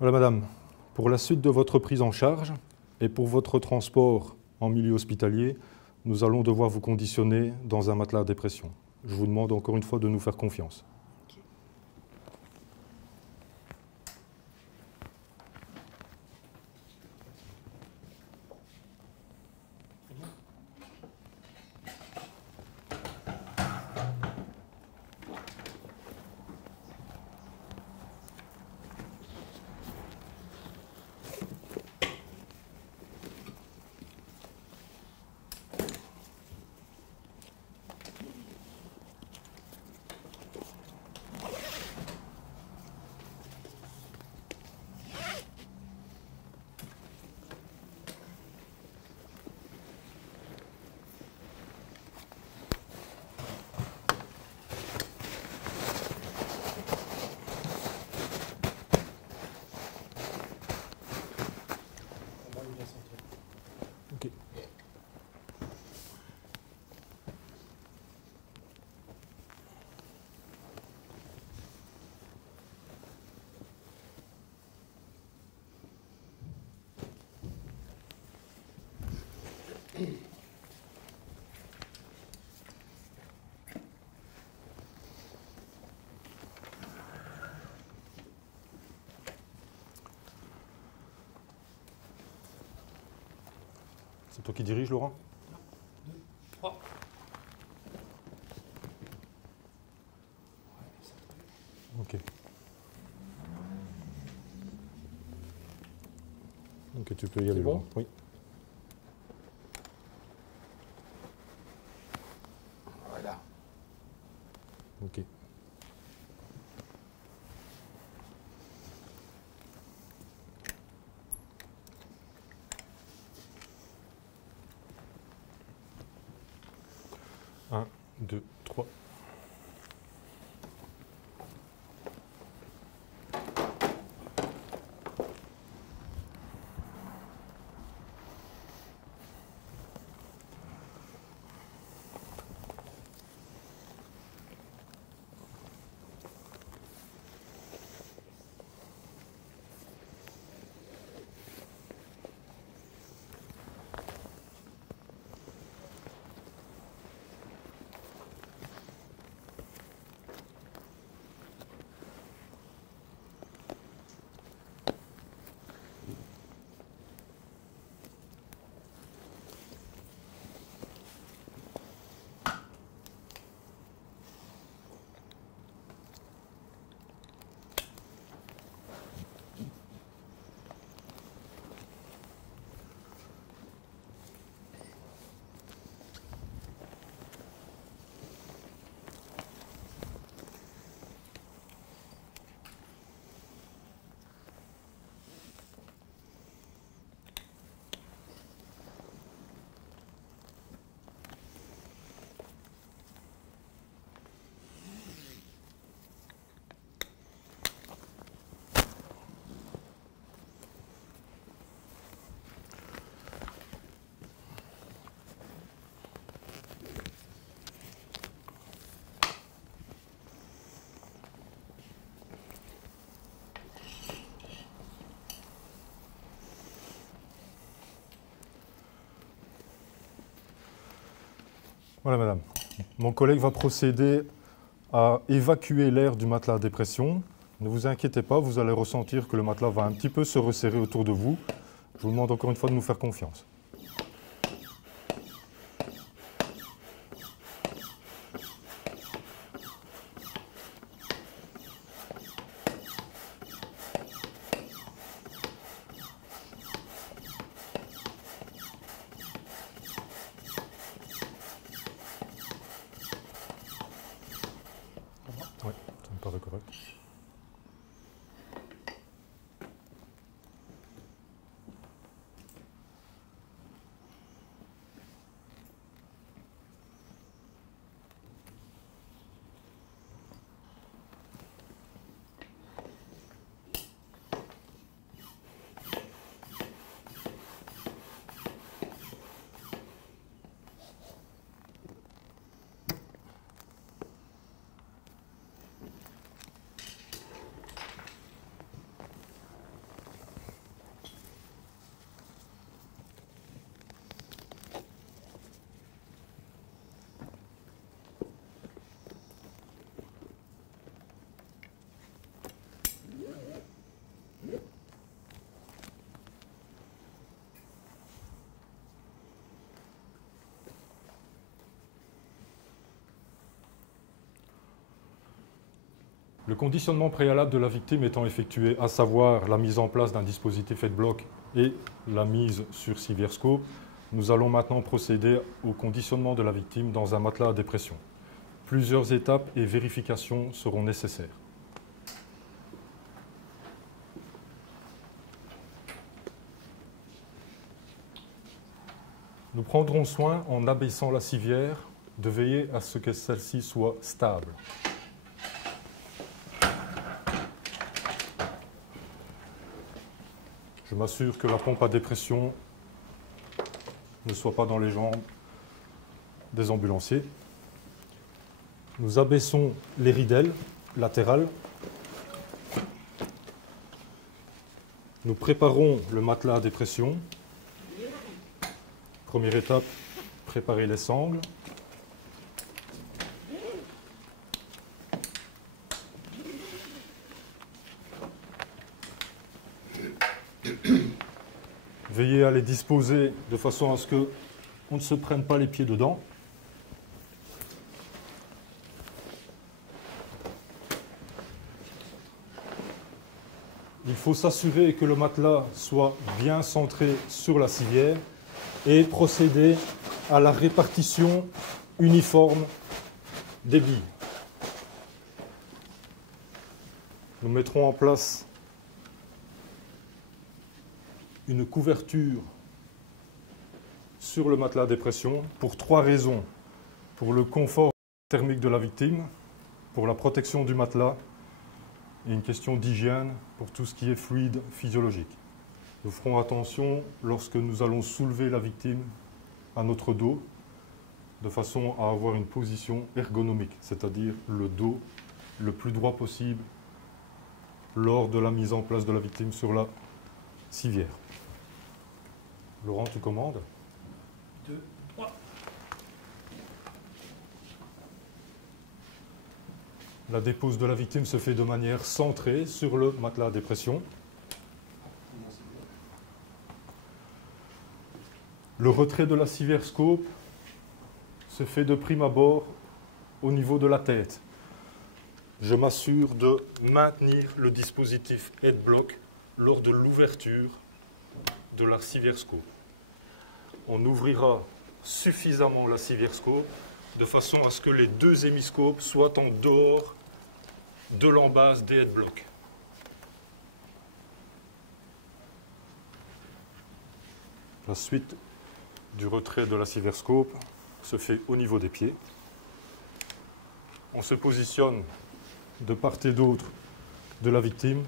Voilà, madame. Pour la suite de votre prise en charge et pour votre transport en milieu hospitalier, nous allons devoir vous conditionner dans un matelas à dépression. Je vous demande encore une fois de nous faire confiance. Ok. C'est toi qui dirige, Laurent? 2, 3. Ok. Ok, tu peux y aller, bon? Laurent. Oui. Voilà. Ok. Un, deux, trois. Voilà, madame. Mon collègue va procéder à évacuer l'air du matelas à dépression. Ne vous inquiétez pas, vous allez ressentir que le matelas va un petit peu se resserrer autour de vous. Je vous demande encore une fois de nous faire confiance. Oui, ça me paraît correct. Le conditionnement préalable de la victime étant effectué, à savoir la mise en place d'un dispositif headblock et la mise sur Civière-Scope, nous allons maintenant procéder au conditionnement de la victime dans un matelas à dépression. Plusieurs étapes et vérifications seront nécessaires. Nous prendrons soin, en abaissant la civière, de veiller à ce que celle-ci soit stable. Je m'assure que la pompe à dépression ne soit pas dans les jambes des ambulanciers. Nous abaissons les ridelles latérales. Nous préparons le matelas à dépression. Première étape, préparer les sangles. Veillez à les disposer de façon à ce qu'on ne se prenne pas les pieds dedans. Il faut s'assurer que le matelas soit bien centré sur la civière et procéder à la répartition uniforme des billes. Nous mettrons en place une couverture sur le matelas à dépression pour 3 raisons. Pour le confort thermique de la victime, pour la protection du matelas et une question d'hygiène pour tout ce qui est fluide physiologique. Nous ferons attention lorsque nous allons soulever la victime à notre dos de façon à avoir une position ergonomique, c'est-à-dire le dos le plus droit possible lors de la mise en place de la victime sur la civière. Laurent, tu commandes ? 2, 3. La dépose de la victime se fait de manière centrée sur le matelas à dépression. Le retrait de la Civière-Scope se fait de prime abord au niveau de la tête. Je m'assure de maintenir le dispositif headblock lors de l'ouverture de la Civière-Scope. On ouvrira suffisamment la Civière-Scope de façon à ce que les 2 hémiscopes soient en dehors de l'embase des headblocks. La suite du retrait de la Civière-Scope se fait au niveau des pieds. On se positionne de part et d'autre de la victime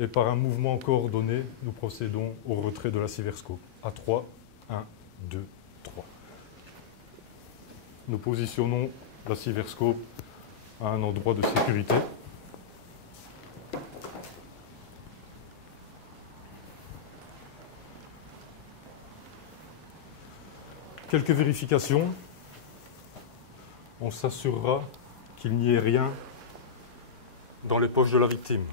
et par un mouvement coordonné, nous procédons au retrait de la Civière-Scope. À 3, 1, 2, 3. Nous positionnons la Civière-Scope à un endroit de sécurité. Quelques vérifications. On s'assurera qu'il n'y ait rien dans les poches de la victime,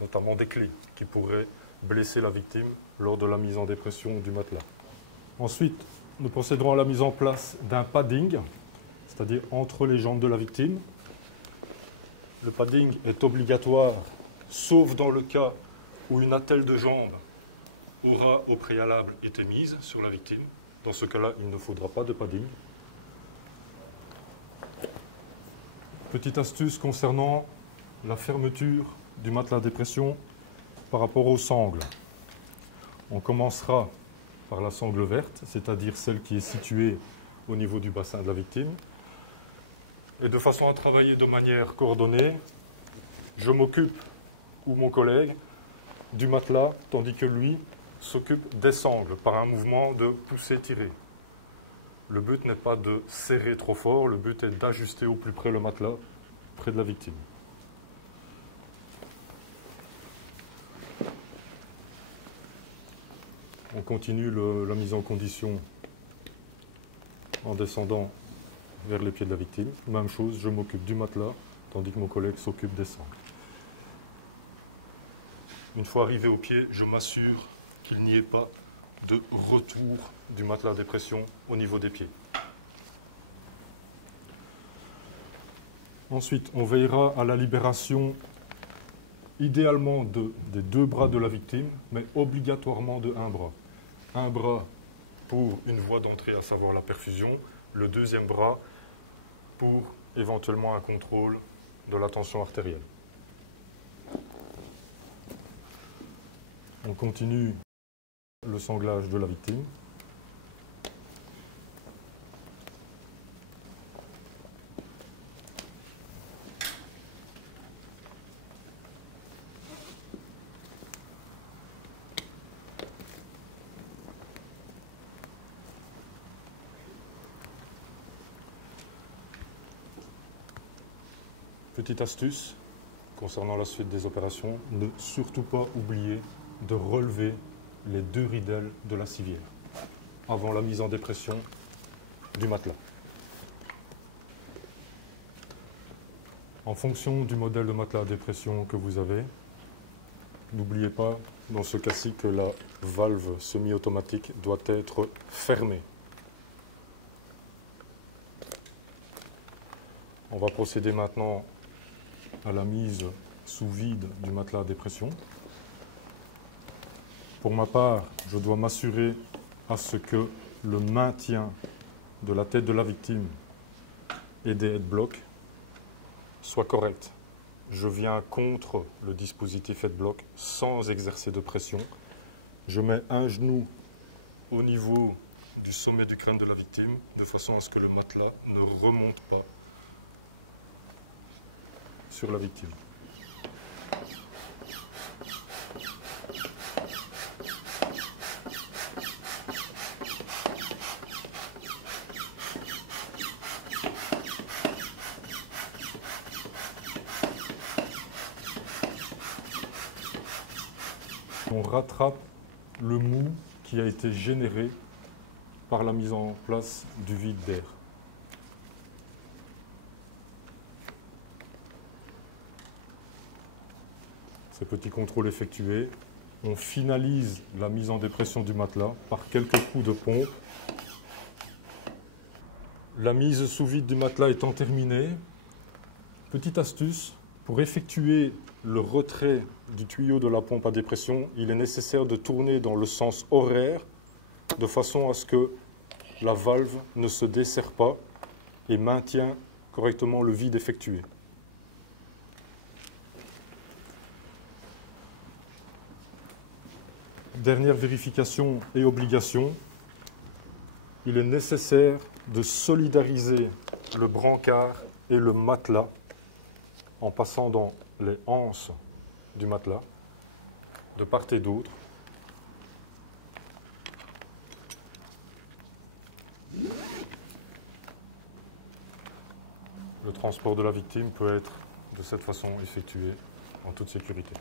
notamment des clés qui pourraient blesser la victime lors de la mise en dépression du matelas. Ensuite, nous procéderons à la mise en place d'un padding, c'est-à-dire entre les jambes de la victime. Le padding est obligatoire, sauf dans le cas où une attelle de jambe aura au préalable été mise sur la victime. Dans ce cas-là, il ne faudra pas de padding. Petite astuce concernant la fermeture du matelas à dépression par rapport aux sangles. On commencera par la sangle verte, c'est-à-dire celle qui est située au niveau du bassin de la victime. Et de façon à travailler de manière coordonnée, je m'occupe, ou mon collègue, du matelas, tandis que lui s'occupe des sangles par un mouvement de pousser-tirer. Le but n'est pas de serrer trop fort, le but est d'ajuster au plus près le matelas, près de la victime. On continue la mise en condition en descendant vers les pieds de la victime. Même chose, je m'occupe du matelas, tandis que mon collègue s'occupe des sangles. Une fois arrivé au pied, je m'assure qu'il n'y ait pas de retour du matelas à dépression au niveau des pieds. Ensuite, on veillera à la libération idéalement des 2 bras de la victime, mais obligatoirement de un bras. Un bras pour une voie d'entrée, à savoir la perfusion, le deuxième bras pour éventuellement un contrôle de la tension artérielle. On continue le sanglage de la victime. Petite astuce concernant la suite des opérations, ne surtout pas oublier de relever les 2 ridelles de la civière avant la mise en dépression du matelas. En fonction du modèle de matelas à dépression que vous avez, n'oubliez pas dans ce cas-ci que la valve semi-automatique doit être fermée. On va procéder maintenant à la mise sous vide du matelas à dépression. Pour ma part, je dois m'assurer à ce que le maintien de la tête de la victime et des headblocks soit correct. Je viens contre le dispositif headblock sans exercer de pression. Je mets un genou au niveau du sommet du crâne de la victime de façon à ce que le matelas ne remonte pas sur la victime. On rattrape le mou qui a été généré par la mise en place du vide d'air. Ces petits contrôles effectués, on finalise la mise en dépression du matelas par quelques coups de pompe. La mise sous vide du matelas étant terminée, petite astuce, pour effectuer le retrait du tuyau de la pompe à dépression, il est nécessaire de tourner dans le sens horaire de façon à ce que la valve ne se desserre pas et maintient correctement le vide effectué. Dernière vérification et obligation, il est nécessaire de solidariser le brancard et le matelas en passant dans les anses du matelas, de part et d'autre. Le transport de la victime peut être de cette façon effectué en toute sécurité.